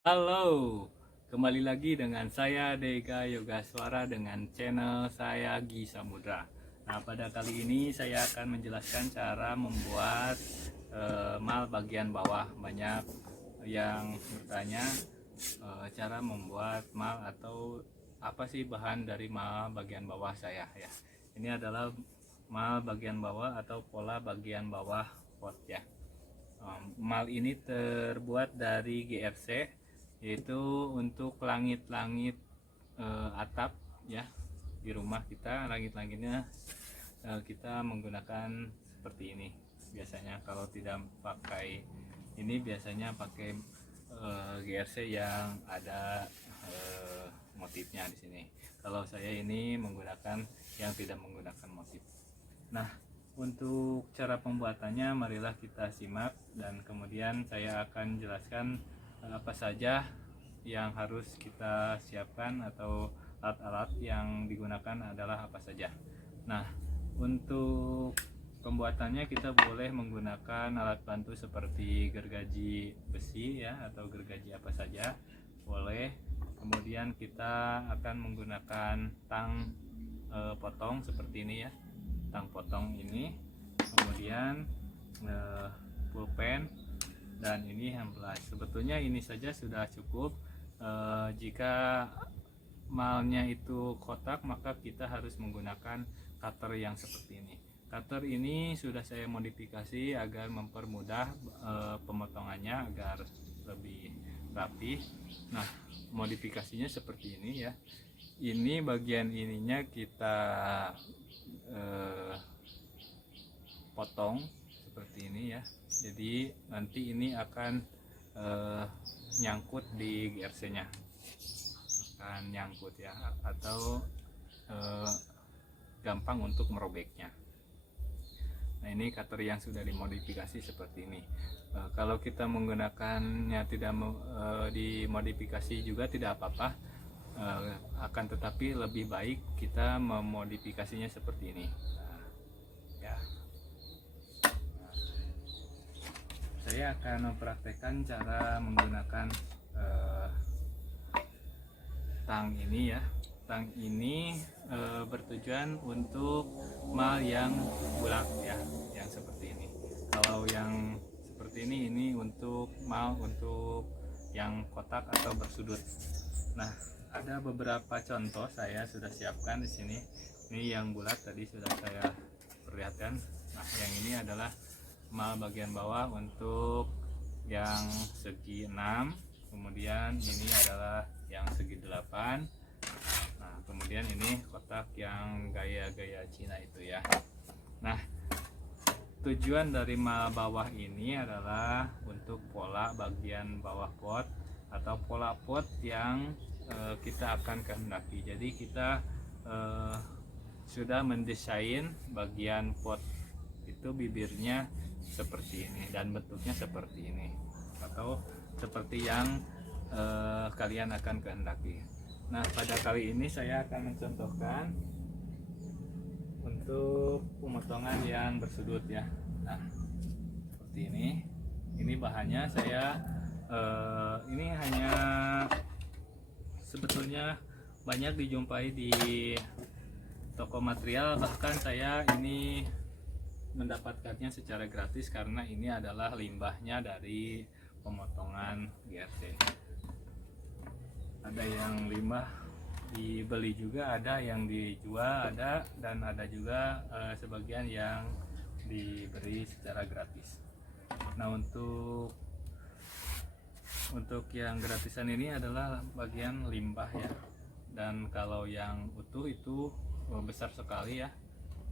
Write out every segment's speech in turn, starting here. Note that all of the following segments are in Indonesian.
Halo, kembali lagi dengan saya Dega Yoga Suara dengan channel saya Gi Samudra. Nah, pada kali ini saya akan menjelaskan cara membuat mal bagian bawah. Banyak yang bertanya cara membuat mal atau apa sih bahan dari mal bagian bawah saya ya. Ini adalah mal bagian bawah atau pola bagian bawah pot ya. Mal ini terbuat dari GRC, yaitu untuk langit-langit atap ya di rumah kita. Langit-langitnya kita menggunakan seperti ini. Biasanya kalau tidak pakai ini, biasanya pakai GRC yang ada motifnya di sini. Kalau saya ini menggunakan yang tidak menggunakan motif. Nah, untuk cara pembuatannya marilah kita simak, dan kemudian saya akan jelaskan apa saja yang harus kita siapkan atau alat-alat yang digunakan adalah apa saja. Nah, untuk pembuatannya kita boleh menggunakan alat bantu seperti gergaji besi ya, atau gergaji apa saja boleh. Kemudian kita akan menggunakan tang potong seperti ini ya, tang potong ini, kemudian pulpen, dan ini amplas. Sebetulnya ini saja sudah cukup. Jika malnya itu kotak, maka kita harus menggunakan cutter yang seperti ini. Cutter ini sudah saya modifikasi agar mempermudah pemotongannya agar lebih rapi. Nah, modifikasinya seperti ini ya. Ini bagian ininya kita potong seperti ini ya. Jadi nanti ini akan nyangkut di GRC nya, akan nyangkut ya, atau gampang untuk merobeknya. Nah, ini cutter yang sudah dimodifikasi seperti ini. Kalau kita menggunakannya tidak dimodifikasi juga tidak apa-apa, akan tetapi lebih baik kita memodifikasinya seperti ini. Nah, ya. Saya akan mempraktekkan cara menggunakan tang ini ya. Tang ini bertujuan untuk mal yang bulat ya, yang seperti ini. Kalau yang seperti ini untuk mal untuk yang kotak atau bersudut. Nah, ada beberapa contoh saya sudah siapkan di sini. Ini yang bulat tadi sudah saya perlihatkan. Nah, yang ini adalah mal bagian bawah untuk yang segi 6, kemudian ini adalah yang segi 8. Nah, kemudian ini kotak yang gaya-gaya Cina itu ya. Nah, tujuan dari mal bawah ini adalah untuk pola bagian bawah pot atau pola pot yang kita akan kehendaki. Jadi kita sudah mendesain bagian pot itu bibirnya seperti ini dan bentuknya seperti ini, atau seperti yang kalian akan kehendaki. Nah, pada kali ini saya akan mencontohkan untuk pemotongan yang bersudut ya. Nah, seperti ini. Ini bahannya saya ini hanya sebetulnya banyak dijumpai di toko material, bahkan saya ini mendapatkannya secara gratis karena ini adalah limbahnya dari pemotongan GRC. Ada yang limbah dibeli juga, ada yang dijual, ada, dan ada juga sebagian yang diberi secara gratis. Nah, untuk yang gratisan ini adalah bagian limbah ya, dan kalau yang utuh itu besar sekali ya,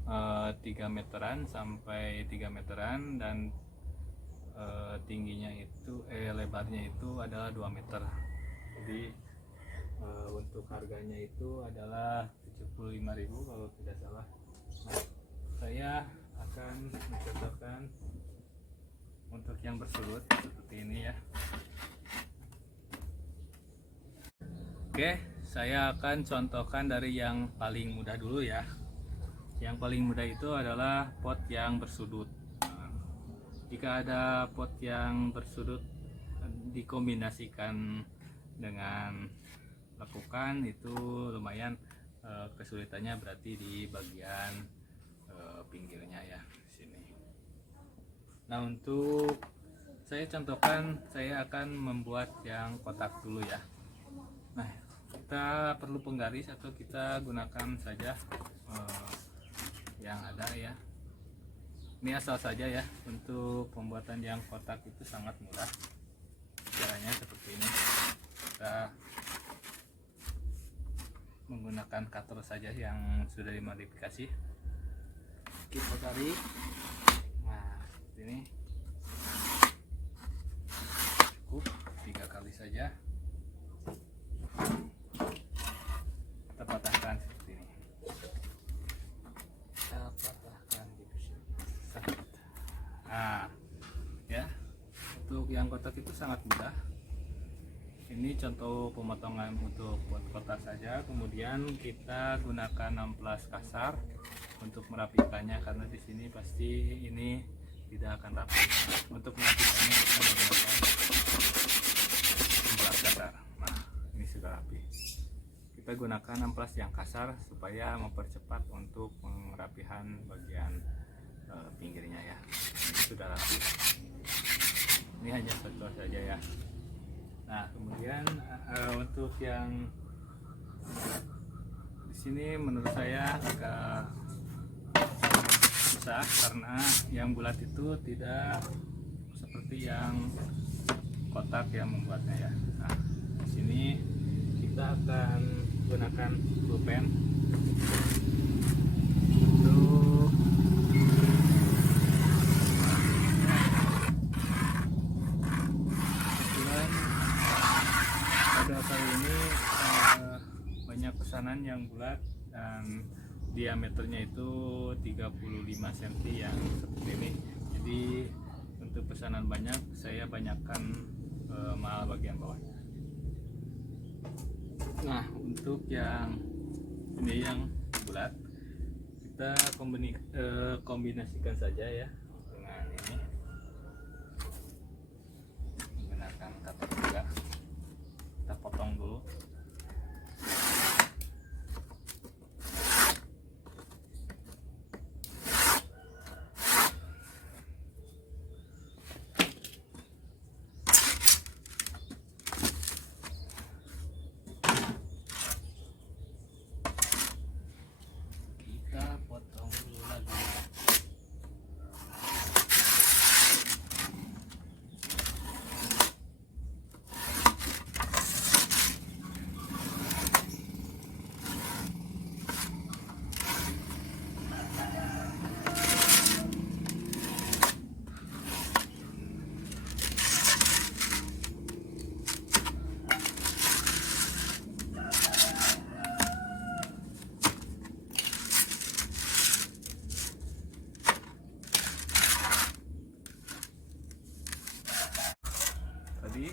3 meteran sampai 3 meteran, dan tingginya itu lebarnya itu adalah 2 meter. Jadi untuk harganya itu adalah 75.000 kalau tidak salah. Nah, saya akan mencontohkan untuk yang bersudut seperti ini ya. Oke, saya akan contohkan dari yang paling mudah dulu ya. Yang paling mudah itu adalah pot yang bersudut. Jika ada pot yang bersudut dikombinasikan dengan lekukan itu lumayan kesulitannya berarti di bagian pinggirnya ya sini. Nah, untuk saya contohkan, saya akan membuat yang kotak dulu ya. Nah, kita perlu penggaris atau kita gunakan saja yang ada ya. Ini asal saja ya. Untuk pembuatan yang kotak itu sangat mudah. Caranya seperti ini. Kita menggunakan cutter saja yang sudah dimodifikasi. Kita tarik. Nah, seperti ini. Cukup 3 kali saja. Kita patahkan seperti ini. Kita patahkan gitu sini. Nah, ya. Untuk yang kotak itu sangat mudah. Ini contoh pemotongan untuk kotak saja. Kemudian kita gunakan amplas kasar untuk merapikannya karena di sini pasti ini tidak akan rapi. Untuk merapikannya kita menggunakan amplas kasar. Nah, ini sudah rapi. Kita gunakan amplas yang kasar supaya mempercepat untuk perapihan bagian pinggirnya ya. Ini sudah rapi. Ini hanya cocok saja ya. Nah, kemudian untuk yang di sini menurut saya agak susah karena yang bulat itu tidak seperti yang kotak yang membuatnya ya. Nah, di sini kita akan gunakan pulpen untuk pada kali ini banyak pesanan yang bulat dan diameternya itu 35 cm yang seperti ini. Jadi untuk pesanan banyak saya banyakkan mahal bagian bawahnya. Nah, untuk yang ini yang bulat kita kombinasikan saja ya dengan ini menggunakan cutter juga. Kita potong dulu. Kita potong dulu lagi. Tadi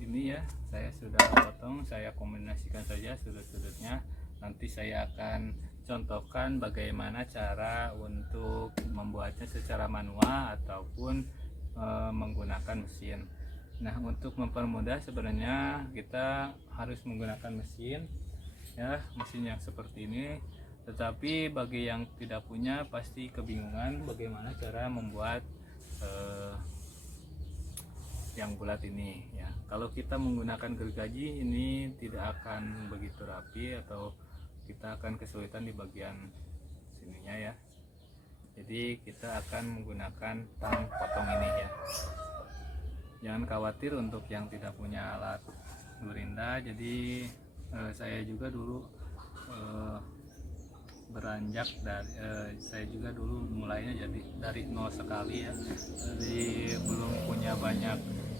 ini ya saya sudah potong, saya kombinasikan saja sudut-sudutnya. Nanti saya akan contohkan bagaimana cara untuk membuatnya secara manual ataupun menggunakan mesin. Nah, untuk mempermudah sebenarnya kita harus menggunakan mesin ya, mesin yang seperti ini. Tetapi bagi yang tidak punya pasti kebingungan bagaimana cara membuat yang bulat ini ya. Kalau kita menggunakan gergaji ini tidak akan begitu rapi atau kita akan kesulitan di bagian sininya ya. Jadi kita akan menggunakan tang potong ini ya. Jangan khawatir untuk yang tidak punya alat gurinda. Jadi saya juga dulu beranjak dari saya juga dulu mulainya jadi dari nol sekali ya. Jadi belum punya banyak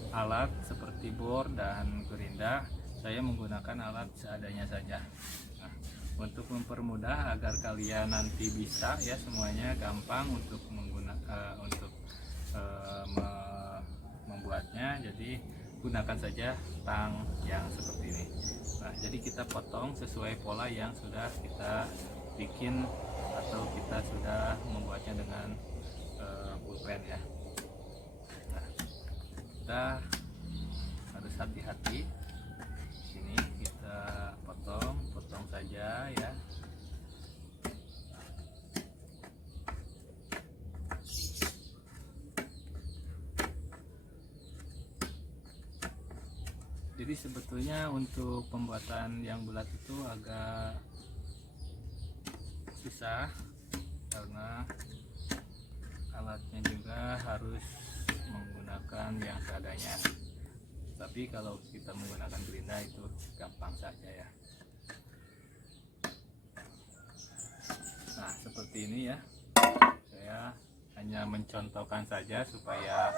alat seperti bor dan gerinda, saya menggunakan alat seadanya saja. Nah, untuk mempermudah agar kalian nanti bisa ya semuanya gampang untuk menggunakan membuatnya, jadi gunakan saja tang yang seperti ini. Nah, jadi kita potong sesuai pola yang sudah kita bikin atau kita sudah membuatnya dengan pulpen ya. Nah, kita harus hati-hati Jadi sebetulnya untuk pembuatan yang bulat itu agak susah karena alatnya juga harus menggunakan yang seadanya. Tapi kalau kita menggunakan gerinda itu gampang saja ya. Nah seperti ini ya, saya hanya mencontohkan saja supaya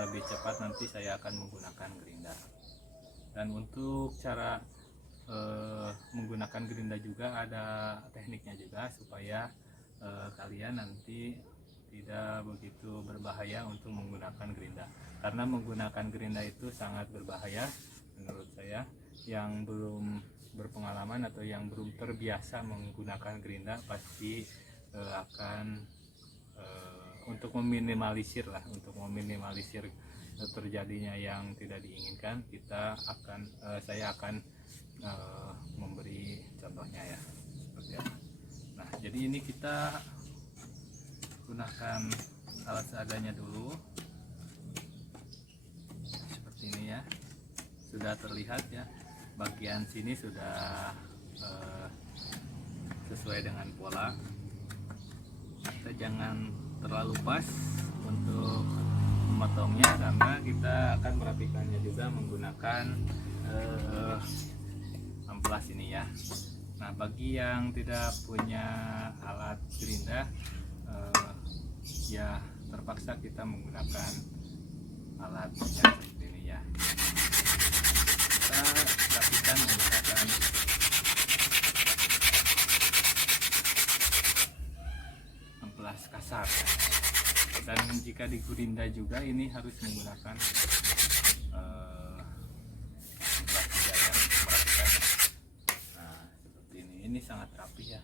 lebih cepat nanti saya akan menggunakan gerinda. Dan untuk cara menggunakan gerinda juga ada tekniknya juga supaya kalian nanti tidak begitu berbahaya untuk menggunakan gerinda, karena menggunakan gerinda itu sangat berbahaya menurut saya. Yang belum berpengalaman atau yang belum terbiasa menggunakan gerinda pasti akan untuk meminimalisir terjadinya yang tidak diinginkan, saya akan memberi contohnya ya seperti apa. Nah jadi ini kita gunakan alat seadanya dulu seperti ini ya. Sudah terlihat ya, bagian sini sudah sesuai dengan pola. Kita jangan terlalu pas untuk memotongnya karena kita akan merapikannya juga menggunakan amplas ini ya. Nah bagi yang tidak punya alat gerinda ya terpaksa kita menggunakan alat yang seperti ini ya. Kita rapikan menggunakan amplas kasar ya. Dan jika di gerinda juga ini harus menggunakan amplas juga ya, merapikan. Nah seperti ini sangat rapi ya.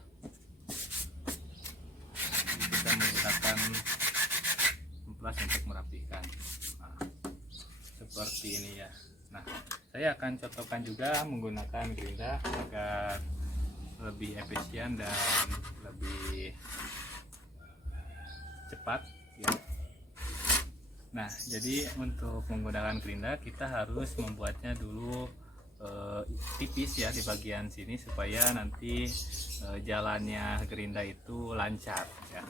Jadi kita menggunakan amplas untuk merapikan. Nah, seperti ini ya. Nah saya akan contohkan juga menggunakan gerinda agar lebih efisien dan lebih cepat ya. Nah jadi untuk menggunakan gerinda kita harus membuatnya dulu tipis ya di bagian sini supaya nanti jalannya gerinda itu lancar ya.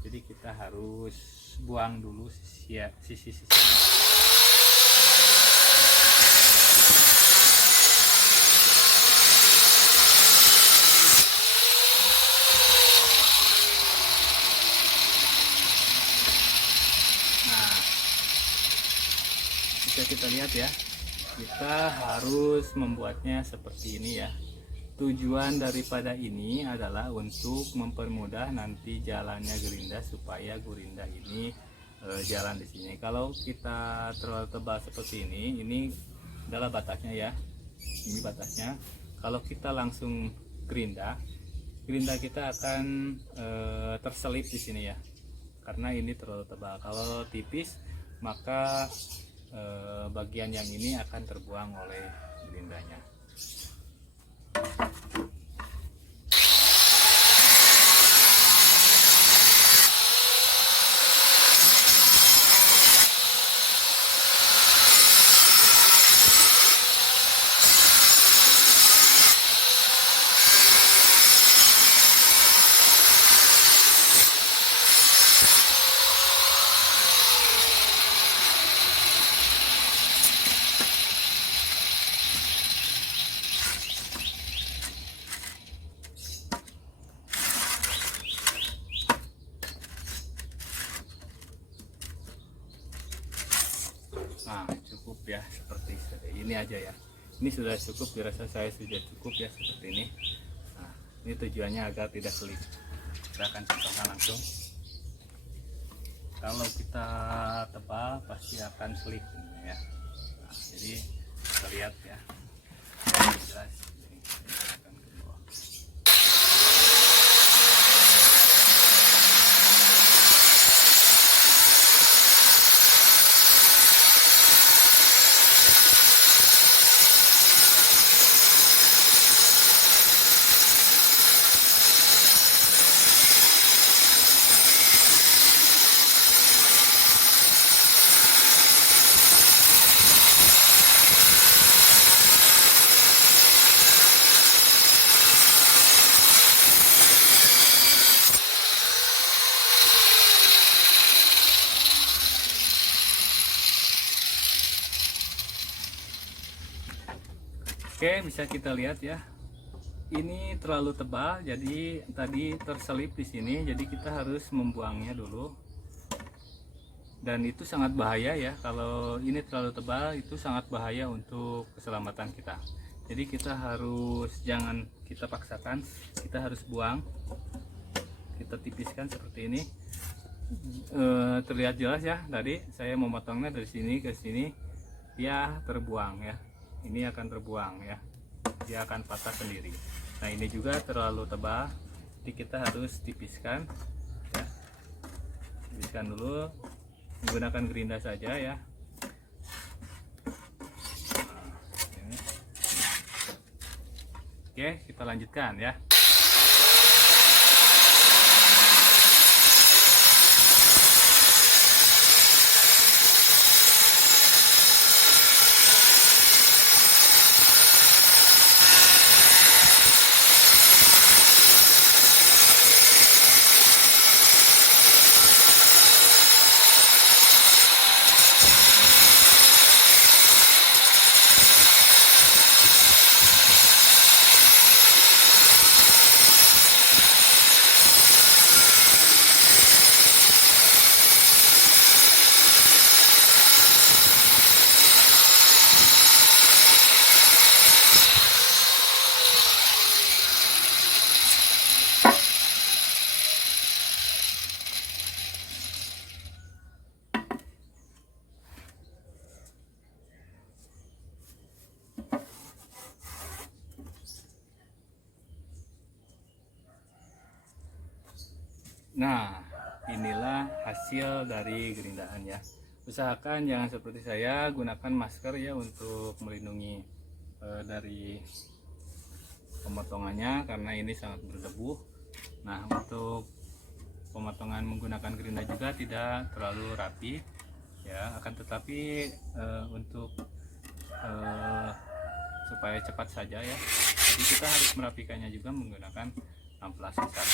Jadi kita harus buang dulu sisi-sisi. Nah, bisa kita lihat ya, kita harus membuatnya seperti ini ya. Tujuan daripada ini adalah untuk mempermudah nanti jalannya gerinda supaya gerinda ini jalan di sini. Kalau kita terlalu tebal seperti ini adalah batasnya ya. Ini batasnya. Kalau kita langsung gerinda kita akan terselip di sini ya. Karena ini terlalu tebal. Kalau tipis maka bagian yang ini akan terbuang oleh gerindanya. Nah cukup ya, seperti ini aja ya. Ini sudah cukup, dirasa saya sudah cukup ya seperti ini. Nah ini tujuannya agar tidak selip. Kita akan contohkan langsung. Kalau kita tebal pasti akan selip ya. Nah, jadi kita lihat ya, jelas. Oke, bisa kita lihat ya. Ini terlalu tebal, jadi tadi terselip di sini, jadi kita harus membuangnya dulu. Dan itu sangat bahaya ya, kalau ini terlalu tebal itu sangat bahaya untuk keselamatan kita. Jadi kita harus, jangan kita paksakan, kita harus buang. Kita tipiskan seperti ini. Terlihat jelas ya, tadi saya memotongnya dari sini ke sini, dia terbuang ya. Ini akan terbuang ya, dia akan patah sendiri. Nah ini juga terlalu tebal, jadi kita harus tipiskan ya. Tipiskan dulu menggunakan gerinda saja ya. Oke, kita lanjutkan ya. Nah, inilah hasil dari gerindaan ya. Usahakan jangan seperti saya, gunakan masker ya untuk melindungi dari pemotongannya, karena ini sangat berdebu. Nah, untuk pemotongan menggunakan gerinda juga tidak terlalu rapi ya, akan tetapi untuk supaya cepat saja ya, jadi kita harus merapikannya juga menggunakan amplas besar.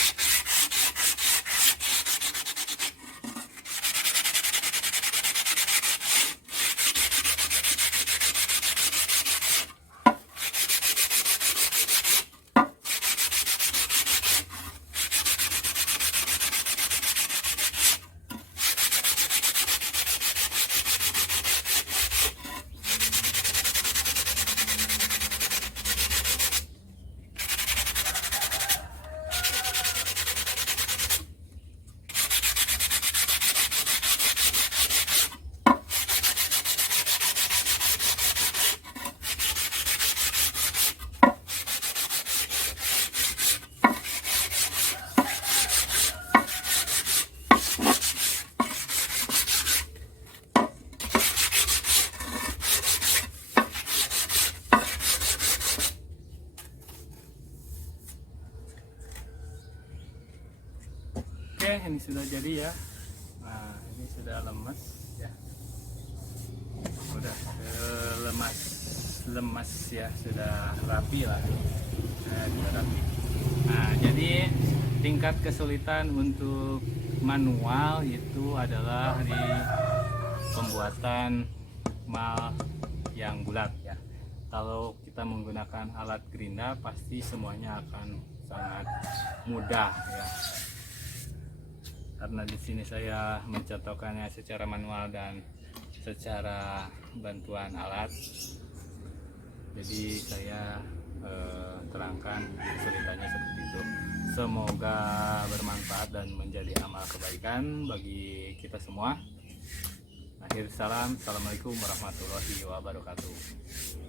Oke, ini sudah jadi ya. Nah, ini sudah lemas ya. Sudah lemas ya, sudah rapi lah. Nah, sudah rapi. Nah, jadi tingkat kesulitan untuk manual itu adalah di pembuatan mal yang bulat ya. Kalau kita menggunakan alat gerinda pasti semuanya akan sangat mudah ya. Karena di sini saya mencontohkannya secara manual dan secara bantuan alat, jadi saya terangkan kesulitannya seperti itu. Semoga bermanfaat dan menjadi amal kebaikan bagi kita semua. Akhir salam, assalamualaikum warahmatullahi wabarakatuh.